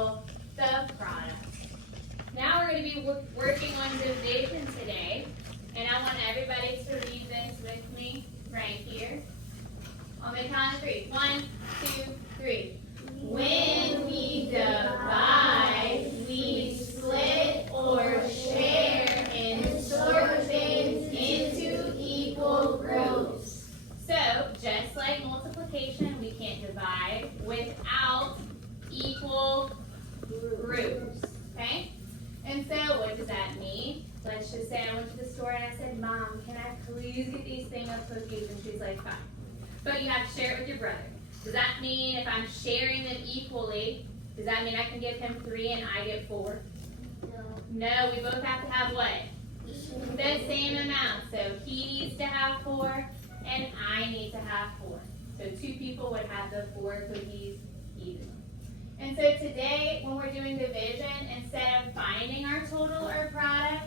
equal the product. Now we're going to be working on division today, and I want everybody to read this with me right here. On the count of 3. 1, 2, 3. When we divide, we split or share and sort things into equal groups. So, just like multiplication, we can't divide without equal groups. Okay? And so, what does that mean? Let's just say I went to the store and I said, Mom, can I please get these thing of cookies? And she's like, fine. But you have to share it with your brother. Does that mean if I'm sharing them equally, does that mean I can give him 3 and I get 4? No, we both have to have what? The same amount. So he needs to have 4 and I need to have 4. So 2 people would have the 4 cookies evenly. And so today, when we're doing division, instead of finding our total or product,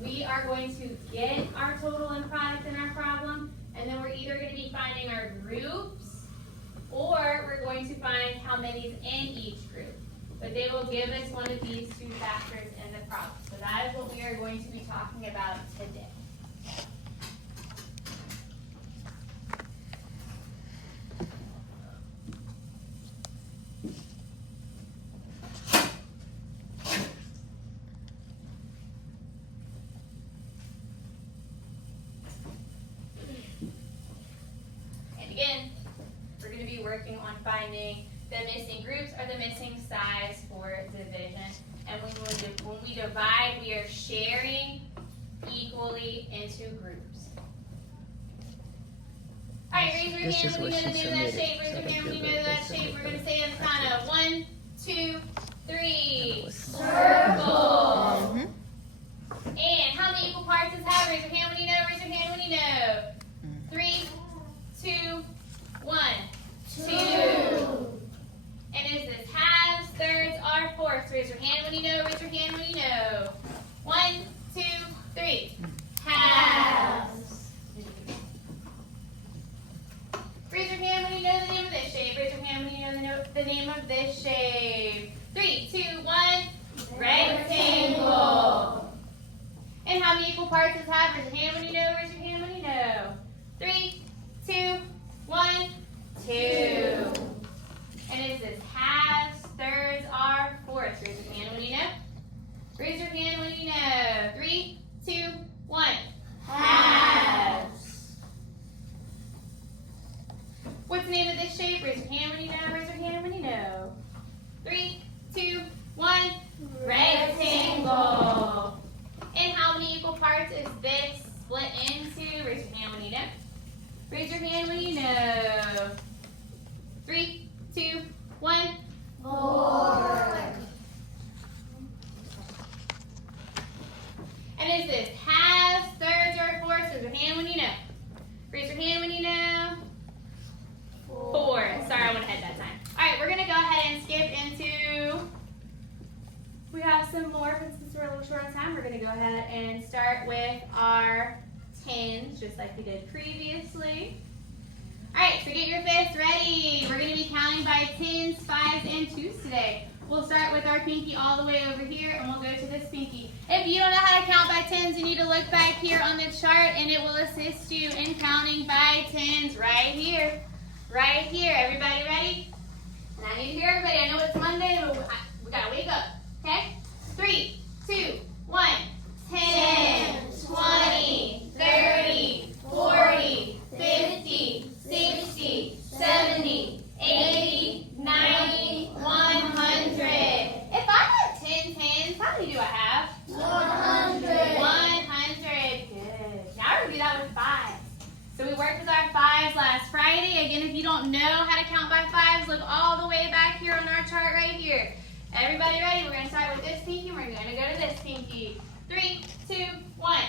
we are going to get our total and product in our problem, and then we're either going to be finding our groups, or we're going to find how many is in each group. But they will give us one of these 2 factors in the problem. So that is what we are going to be talking about today. Again, we're going to be working on finding the missing groups or the missing size for division. And when we divide, we are sharing equally into groups. All right, raise your hand when you know the name of that shape. Raise your hand when you know that shape. We're going to say on the count of 1, 2, 3. Circle. And how many equal parts does it have? Raise your hand when you know. Raise your hand when you know. 3, 2, 1, 2. And is this halves, thirds, or fourths? Raise your hand when you know. Raise your hand when you know. 1, 2, 3. Halves. Raise your hand when you know the name of this shape. Raise your hand when you know the name of this shape. 3, 2, 1. Rectangle. And how many equal parts does it have? Raise your hand when you know. Raise your hand when you know. 3, 2, 1, 2. And is this halves, thirds, or fourths? Raise your hand when you know. Raise your hand when you know. 3, 2, 1. Halves. What's the name of this shape? Raise your hand when you know. Raise your hand when you know. 3, 2, 1. Rectangle. And how many equal parts is this split into? Raise your hand when you know. Raise your hand when you know. 3, 2, 1. 4. And is this halves, thirds, or fourths? Raise your hand when you know. Raise your hand when you know. 4. Sorry, I went ahead that time. All right, we're going to go ahead and skip into, we have some more, but since we're a little short on time, we're going to go ahead and start with our tens, just like we did previously. All right, so get your fists ready. We're going to be counting by 10s, 5s, and 2s today. We'll start with our pinky all the way over here, and we'll go to this pinky. If you don't know how to count by 10s, you need to look back here on the chart, and it will assist you in counting by 10s right here. Right here. Everybody ready? And I need to hear everybody. I know it's Monday, but we got to wake up. Okay? 3, 2, 1. 10, 20, 30, 40, 50, 60, 70, 80, 90, 100. If I have 10 tens, how many do I have? 100. 100. Good. Now we're going to do that with 5s. So we worked with our 5s last Friday. Again, if you don't know how to count by 5s, look all the way back here on our chart right here. Everybody ready? We're going to start with this pinky. We're going to go to this pinky. 3, 2, 1.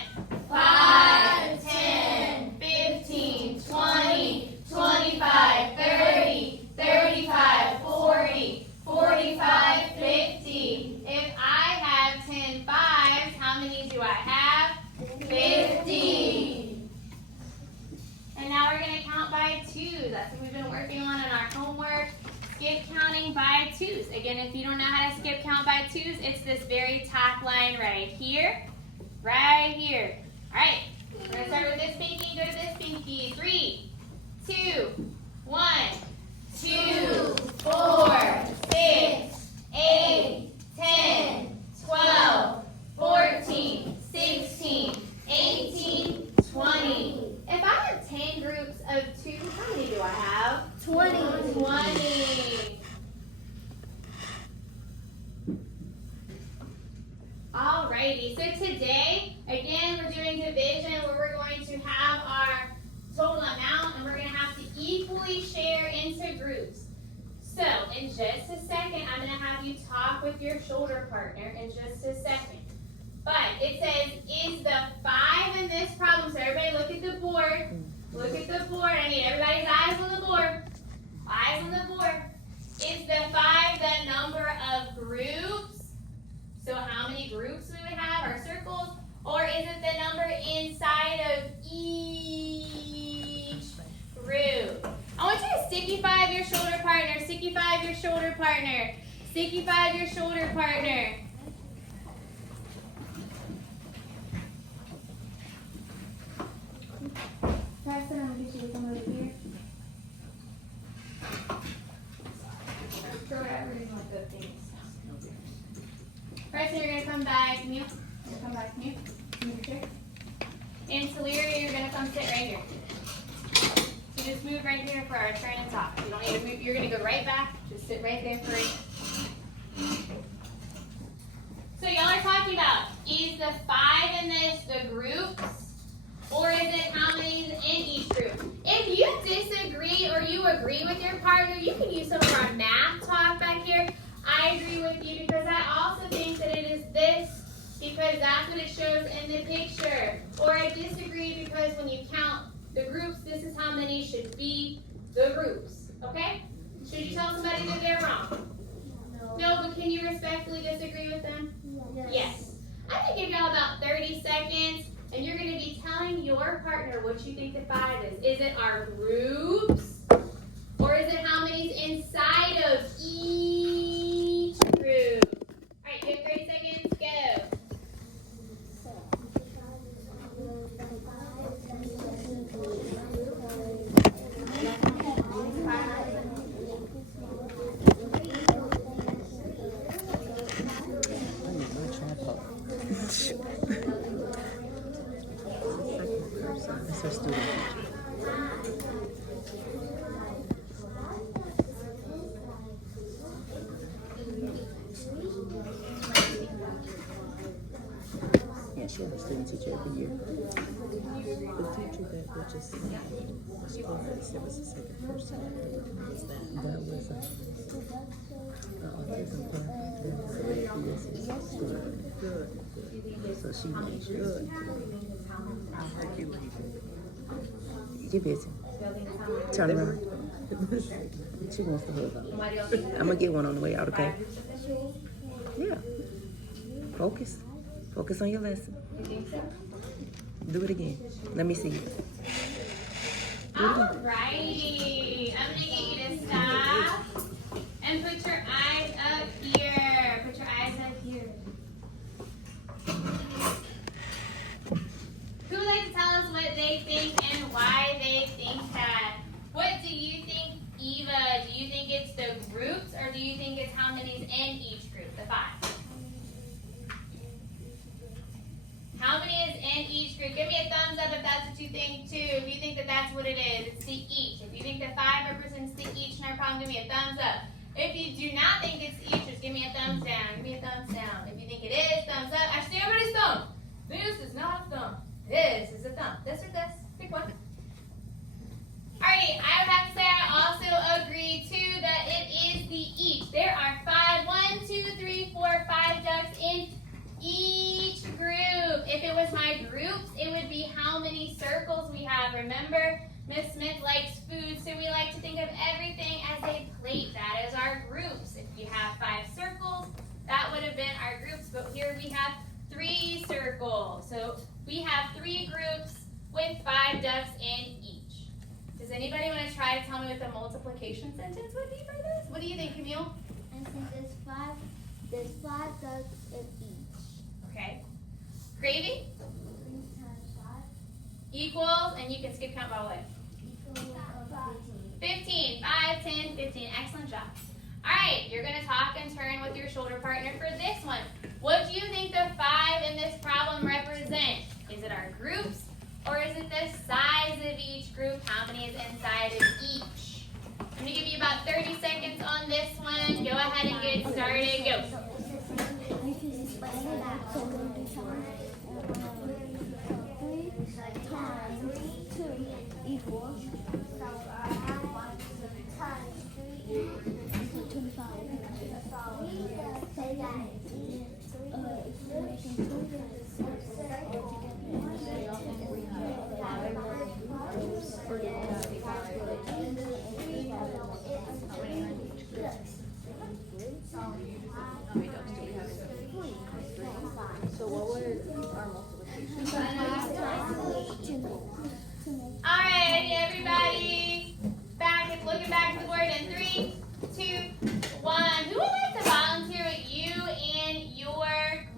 5, 10, 15, 20, 25, 30, 35, 40, 45, 50. If I have 10 5s, how many do I have? 50. And now we're going to count by 2s. That's what we've been working on in our homework. Skip counting by by twos. Again, if you don't know how to skip count by twos, it's this very top line right here. Right here. All right. We're going to start with this pinky, go to this pinky. 3, 2, 1, 2, 4, 6, 8, 10, 12, 14, 16, 18, 20. If I have 10 groups of 2, how many do I have? 20. 20. Alrighty, so today, again, we're doing division where we're going to have our total amount and we're going to have to equally share into groups. So, in just a second, I'm going to have you talk with your shoulder partner in just a second. But it says, is the 5 in this problem, so everybody look at the board. Look at the board. I need everybody's eyes on the board. Eyes on the board. Is the 5 the number of groups? So how many groups we would have, our circles? Or is it the number inside of each group? I want you to sticky 5 your shoulder partner. Sticky 5 your shoulder partner. Sticky 5 your shoulder partner. Preston, I'm going to get you to come over here. Throw it out. We're going to want the things. Preston, you're going to come back. Camille, you're going to come back. Camille, move your chair. And Talia, you're going to come sit right here. So just move right here for our turn and talk. You don't need to move. You're going to go right back. Just sit right there for it. So y'all are talking about, is the 5 in this the groups? Or is it how many is in each group? If you disagree or you agree with your partner, you can use some of our math talk back here. I agree with you because I also think that it is this because that's what it shows in the picture. Or I disagree because when you count the groups, this is how many should be the groups. Okay? Should you tell somebody that they're wrong? No, but can you respectfully disagree with them? Yes. I think give y'all about 30 seconds. And you're going to be telling your partner what you think the 5 is. Is it our groups? Or is it how many's inside of each group? All right, you have 30 seconds. Go. That's our student teacher. Yeah, she has a student teacher every year. The teacher that was just was class, there was a second person. Was that? That was autism class. Good. So she made good. How are you? You're busy. Turn around. She wants to hug on. I'm going to get one on the way out, okay? Yeah. Focus. Focus on your lesson. Do it again. Let me see you. Alrighty. I'm going to get you to stop and put your eyes up here. Put your eyes up here. Who would like to tell us what they think and why they think that? What do you think, Eva? Do you think it's the groups or do you think it's how many's in each group, the 5? How many is in each group? Give me a thumbs up if that's what you think too. If you think that that's what it is, it's the each. If you think the 5 represents the each in our problem, give me a thumbs up. If you do not think it's each, just give me a thumbs down. Give me a thumbs down. If you think it is, thumbs up. I see everybody's thumb. This is not a thumb. This is a thumb. This or this? Pick one. Alrighty, I would have to say I also agree too that it is the each. There are 5, 1, 2, 3, 4, 5 ducks in each group. If it was my groups, it would be how many circles we have. Remember, Miss Smith likes food, so we like to think of everything as a plate. That is our groups. If you have 5 circles, that would have been our groups, but here we have 3 circles. So we have 3 groups with 5 ducks in each. Does anybody want to try to tell me what the multiplication sentence would be for this? What do you think, Camille? And since there's five ducks in each. Okay. Gravy 3 times 5 equals, and you can skip count by what? equals 15. 15. 5, 10, 15. Excellent job. All right, you're going to talk and turn with your shoulder partner for this one. What do you think the 5 in this problem represent? Is it our groups, or is it the size of each group? How many is inside of each? I'm going to give you about 30 seconds on this one. Go ahead and get started. Go. Equals 25. So what would our multiplication? All right, everybody. Looking back at the board in 3, 2, 1. Who would like to volunteer what you and your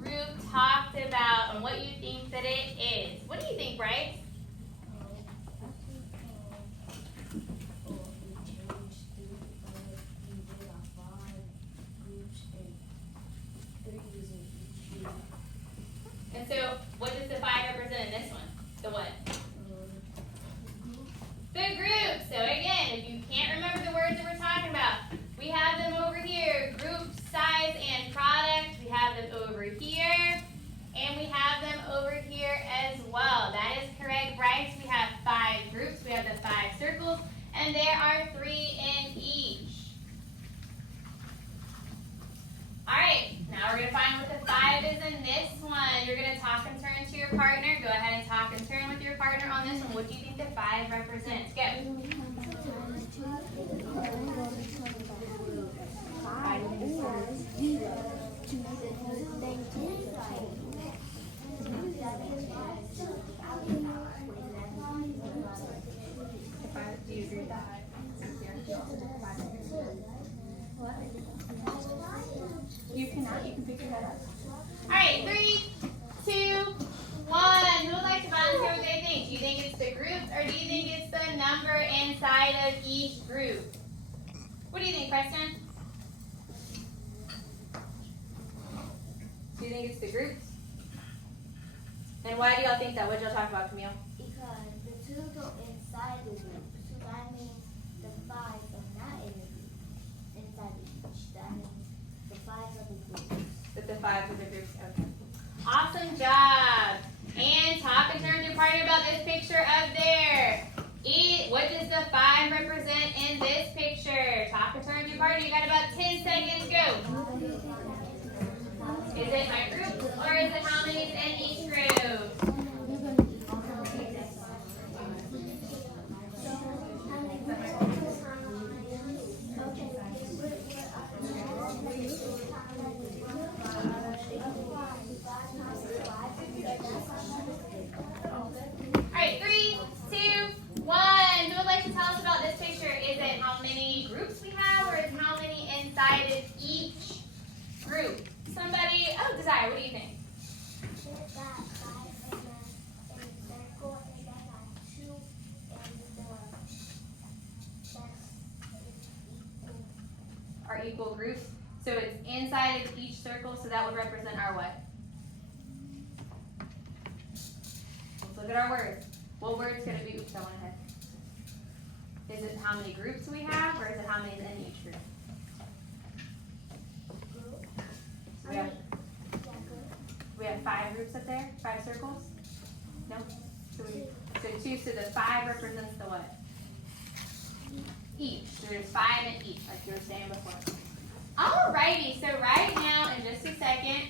group talked about and what you think that it is? What do you think, Bryce? And so, what does the 5 represent in this one? The what? The group. So again, if you can't remember the words that we're talking about, we have them over here. Group, size, and product. We have them over here. And we have them over here as well. That is correct, Bryce. We have 5 groups. We have the 5 circles. And there are 3 in each. Alright, now we're going to find what the 5 is in this one. You're going to talk and turn to your partner. Go ahead and talk and turn with your partner on this one. What do you think the 5 represents? Go. Do you agree with that? You can figure that out. All right, 3, 2, 1. Who would like to volunteer what they think? Do you think it's the groups, or do you think it's the number inside of each group? What do you think, Preston? Do you think it's the groups? And why do y'all think that? What did y'all talk about, Camille? Because the 2 go inside the group, so that means the 5 are not in the group. Inside of each, that means the 5s are the groups. That the 5 are the groups. Okay. Awesome job. And talk and turn to your partner about this picture up there. What does the 5 represent in this picture? Talk and turn to your partner. You got about 10 seconds. Go. Is it my group, or is it how many is in each group? Alright, 3, 2, 1. Who would like to tell us about this picture? Is it how many groups we have, or is it how many inside of each group? Somebody, Desire, what do you think? There's that 5 in the circle, and then that 2 in Our equal groups. So it's inside of each circle, so that would represent our what? Let's look at our words. What word's going to be, oops, I went ahead. Is it how many groups we have, or is it how many is in each group? So we have 5 groups up there? 5 circles? No? So 2, so the 5 represents the what? Each. So there's 5 in each, like you were saying before. Alrighty, so right now, in just a second,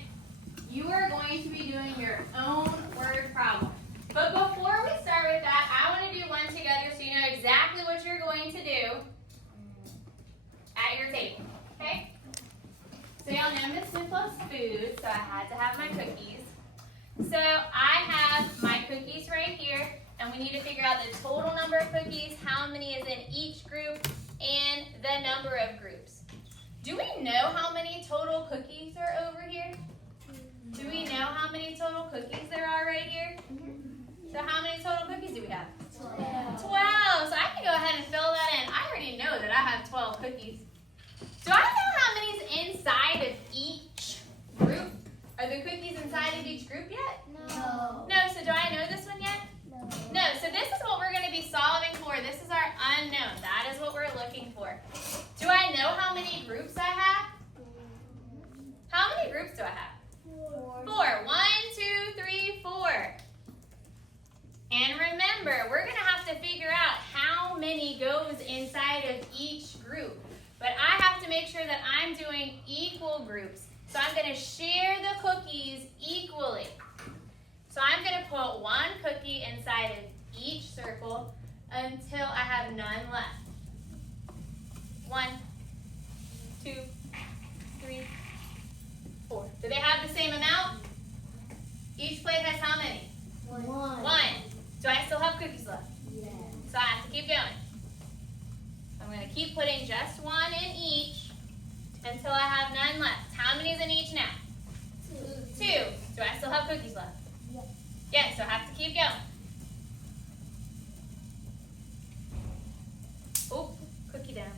you are going to be doing your own word problem. But before we start with that, I want to do one together so you know exactly what you're going to do at your table, okay? So y'all know Miss Smith loves food, so I had to have my cookies. So I have my cookies right here, and we need to figure out the total number of cookies, how many is in each group, and the number of groups. Do we know how many total cookies are over here? Do we know how many total cookies there are right here? So how many total cookies do we have? 12. So I can go ahead and fill that in. I already know that I have 12 cookies. Do I know how many's inside of each group? Are the cookies inside of each group yet? No. No, so do I know this one yet? No. No, so this is what we're going to be solving for. This is our unknown. That is what we're looking for. Do I know how many groups I have? How many groups do I have? 4. 1, 2, 3, 4. And remember, we're going to have to figure out how many goes inside of each group. But I have to make sure that I'm doing equal groups. So I'm going to share the cookies equally. So I'm going to put 1 cookie inside of each circle until I have none left. 1, 2, 3, 4. Do they have the same amount? Each plate has how many? 1. 1. Do I still have cookies left? Yes. So I have to keep going. I'm going to keep putting just 1 in each until I have none left. How many is in each now? 2. Do I still have cookies left? Yes. Yes, so I have to keep going. Oh, cookie down.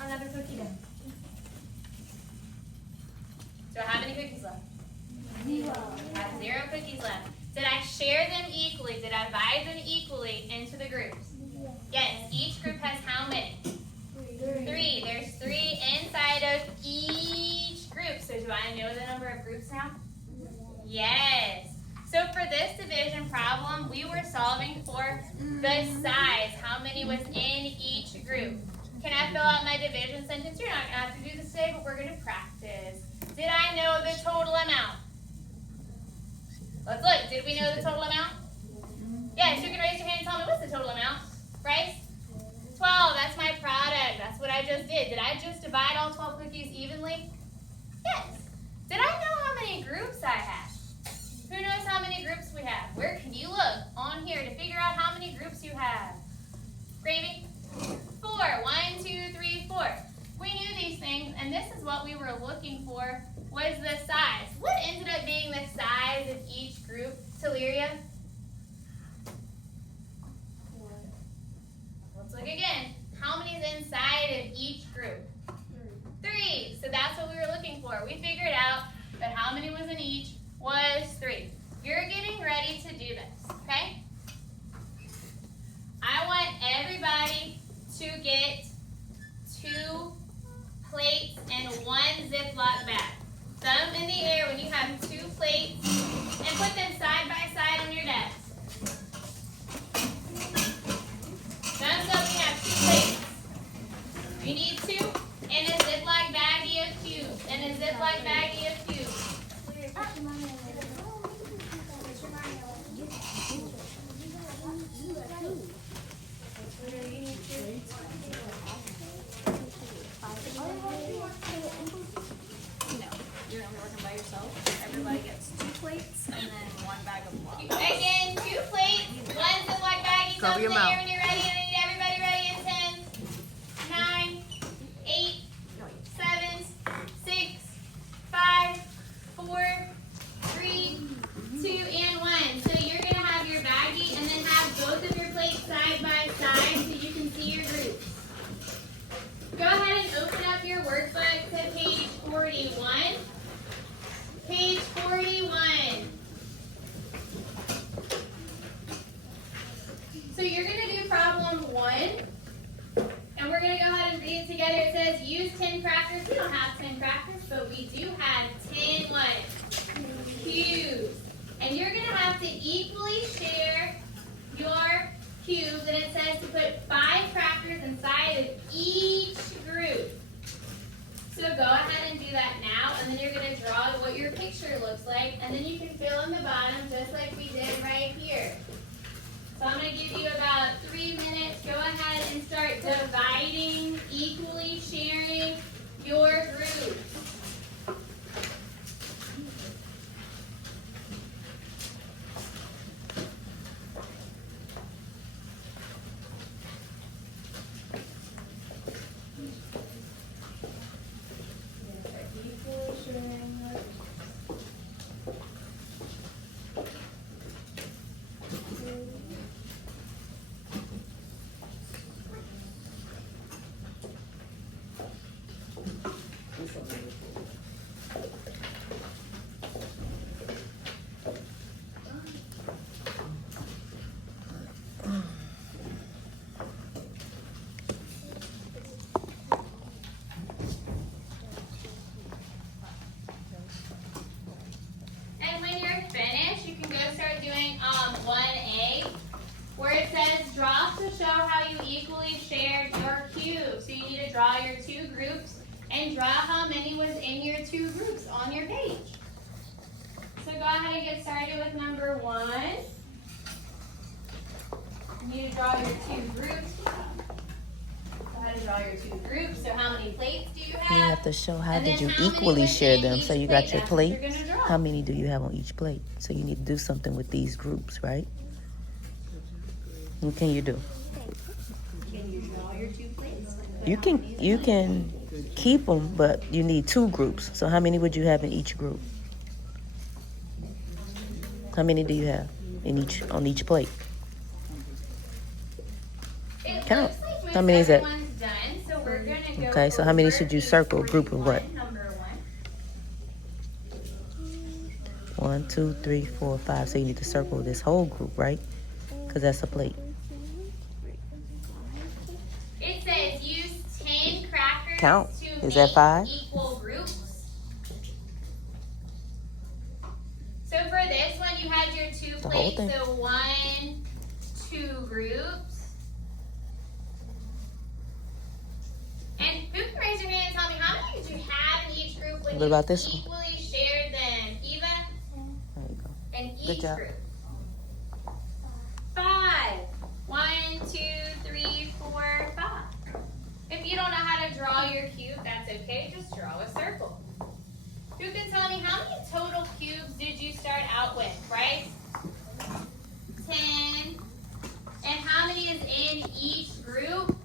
Another cookie down. Do I have any cookies left? 0. I have 0 cookies left. Did I share them equally? Did I divide them equally into the groups? Yes, each group has how many? 3. There's 3 inside of each group. So do I know the number of groups now? Yes. So for this division problem, we were solving for the size. How many was in each group? Can I fill out my division sentence? You're not going to have to do this today, but we're going to practice. Did I know the total amount? Let's look. Did we know the total amount? Yes, you can raise your hand and tell me what's the total amount. Bryce? 12. That's my product. That's what I just did. Did I just divide all 12 cookies evenly? Yes. Did I know how many groups I had? Who knows how many groups we have? Where can you look on here to figure out how many groups you have? Gravy? 4. 1, 2, 3, 4. We knew these things, and this is what we were looking for, was the size. What ended up being the size of each group? Teleria? Let's look again. How many is inside of each group? 3. So that's what we were looking for. We figured out that how many was in each was 3. You're getting ready to do this, okay? I want everybody to get 2 plates and 1 Ziploc bag. Thumb in the air when you have 2 plates and put them side by side on your desk. Thumbs up, we have 2 plates. We need 2 and a Ziploc baggie of cubes. And a Ziploc baggie of cubes. You're gonna be working by yourself. Everybody gets 2 plates and then 1 bag of blocks. Again, 2 plates, 1 Ziploc baggie. Cover Thumbs in your the mouth. air when you're ready. I need everybody ready in 10, 9, 8, 7, 6, 5, 4, 3, 2, and 1. So you're going to have your baggie and then have both of your plates side by side so you can see your groups. Go ahead and open up your workbook to page 41. Page 41. So you're going to do problem 1. And we're going to go ahead and read it together. It says, use 10 crackers. We don't have 10 crackers, but we do have 10 what? Cubes. And you're going to have to equally share your cubes. And it says to put 5 crackers inside of each group. So go ahead and do that now. And then you're going to draw what your picture looks like. And then you can fill in the bottom just like we did right here. So I'm going to give you about 3 minutes. Go ahead and start dividing, equally sharing your groups. And when you're finished, you can go start doing 1A, where it says draw to show how you equally shared your cube. So you need to draw your two groups and draw how many was in your two groups on your page. So go ahead and get started with number 1. You need to draw your two groups. Go ahead and draw your two groups. So how many plates do you have? You have to show how And did then you how many equally was share in them. each So you plate? got your That's what you're plates. gonna draw. How many do you have on each plate? So you need to do something with these groups, right? What can you do? Can you draw your two plates? You can keep them, but you need two groups. So how many would you have in each group? How many do you have on each plate? It Count. looks like most How many is that? everyone's done, so we're gonna go Okay, so how many over should you each circle? Group of what? 41, number 1. 1, 2, 3, 4, 5. So you need to circle this whole group, right? Because that's a plate. It says use 10 crackers Count. to Is make that 5? equal groups. So for this one, you had your two The whole plates, thing. so 1, 2 groups. And who can raise your hand and tell me how many did you have in each group when What you about this one? equally shared them? Eva? There you go. In Good each job. group. 5. 1, 2, 3, 4, 5. If you don't know how to draw your cube, that's okay. Just draw a circle. Who can tell me how many total cubes did you start out with, Bryce? 10. And how many is in each group?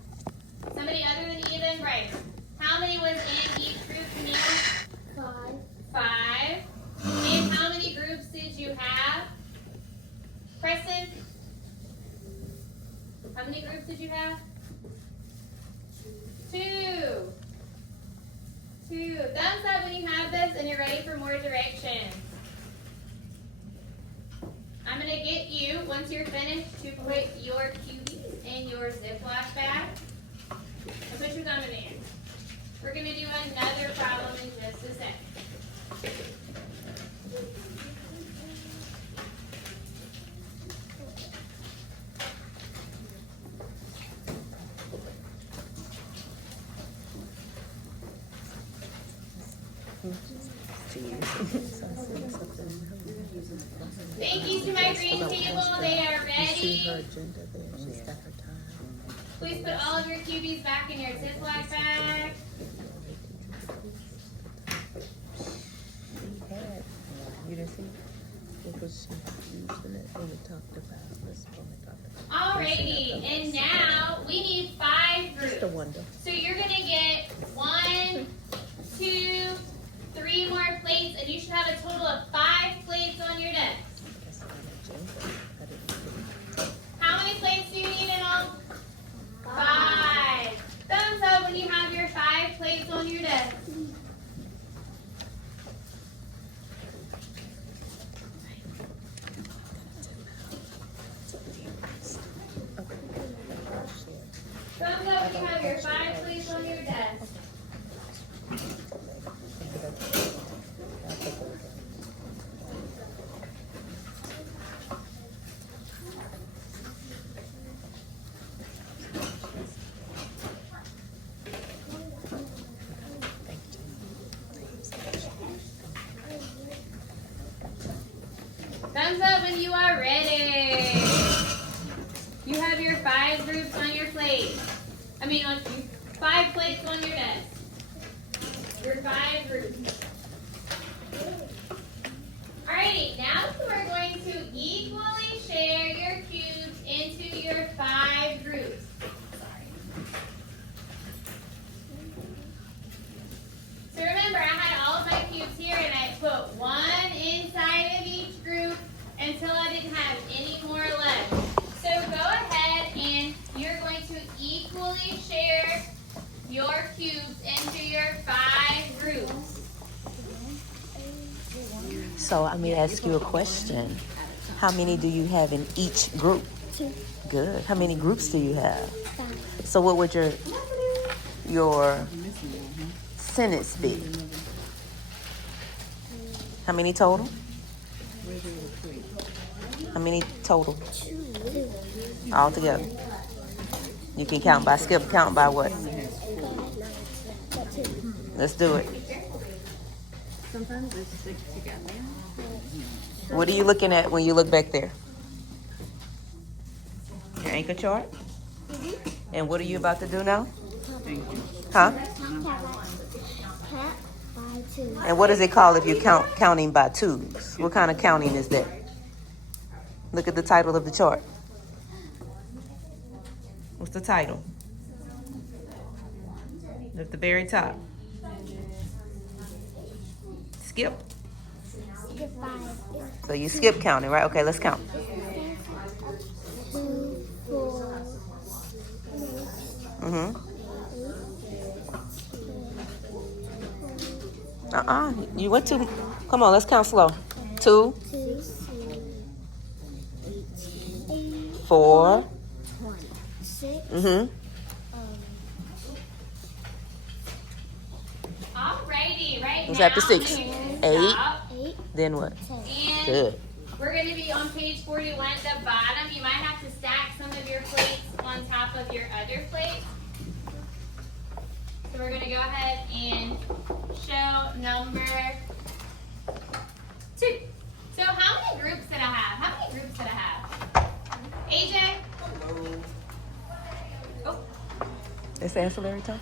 Somebody other than Eva and Bryce. How many was in each group, Camille? 5. And how many groups did you have? Preston? How many groups did you have? 2. 2. Thumbs up when you have this and you're ready for more directions. I'm going to get you, once you're finished, to put your cubies in your Ziploc bag. And put your thumb in there. We're going to do another problem in just a second. Thank you to my green table. They are ready. agenda there. She's got her time. Please put all of your cubies back in your Ziploc bag. She had one. You didn't see what was she using it when we talked about this when we talked about Alrighty, and now we need 5 just a groups. wonder. So you're gonna get 1, 2, 3 more plates, and you should have a total of 5 plates on your desk. That's not an agenda. I didn't How many plates do you need in all? 5. Thumbs up when you have your 5 plates on your desk. Thumbs up when you have your 5 plates on your desk. Thumbs up when you are ready. You have your 5 groups on your plate. On 5 plates on your desk. Your 5 groups. Alrighty, now you are going to equally share your cubes into your 5 groups. So remember, I had all of my cubes here and I put 1 inside of each group until I didn't have any more left. So go ahead and you're going to equally share your cubes into your 5 So let me ask you a question. How many do you have in each group? 2, Good. How many groups do you have? 5, So what would your sentence be? How many total? How many total? 2, All together. You can count by skip. Count by what? 5, 9, 10. Let's do it. Sometimes it's stick together. What are you looking at when you look back there? Your anchor chart? And what are you about to do now? Huh? Count by 2. And what is it called if you're counting by twos? What kind of counting is that? Look at the title of the chart. What's the title? At the very top. Skip. Skip 5. So you skip counting, right? Okay, let's count. 2, 4, 6, Mm-hmm. 8, You went too. Come on, let's count slow. 2, 2, 4. 6, Mm-hmm. Alrighty, right What's now. after 6? I'm gonna 8. stop. 8, Then what? 10. And Good. we're going to be on page 41 at the bottom. You might have to stack some of your plates on top of your other plates. So we're going to go ahead and show number 2. So how many groups did I have? How many groups did I have? AJ? Oh, It's ancillary time?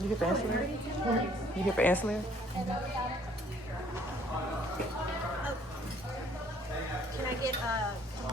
You here for ancillary? You here for ancillary? Can I get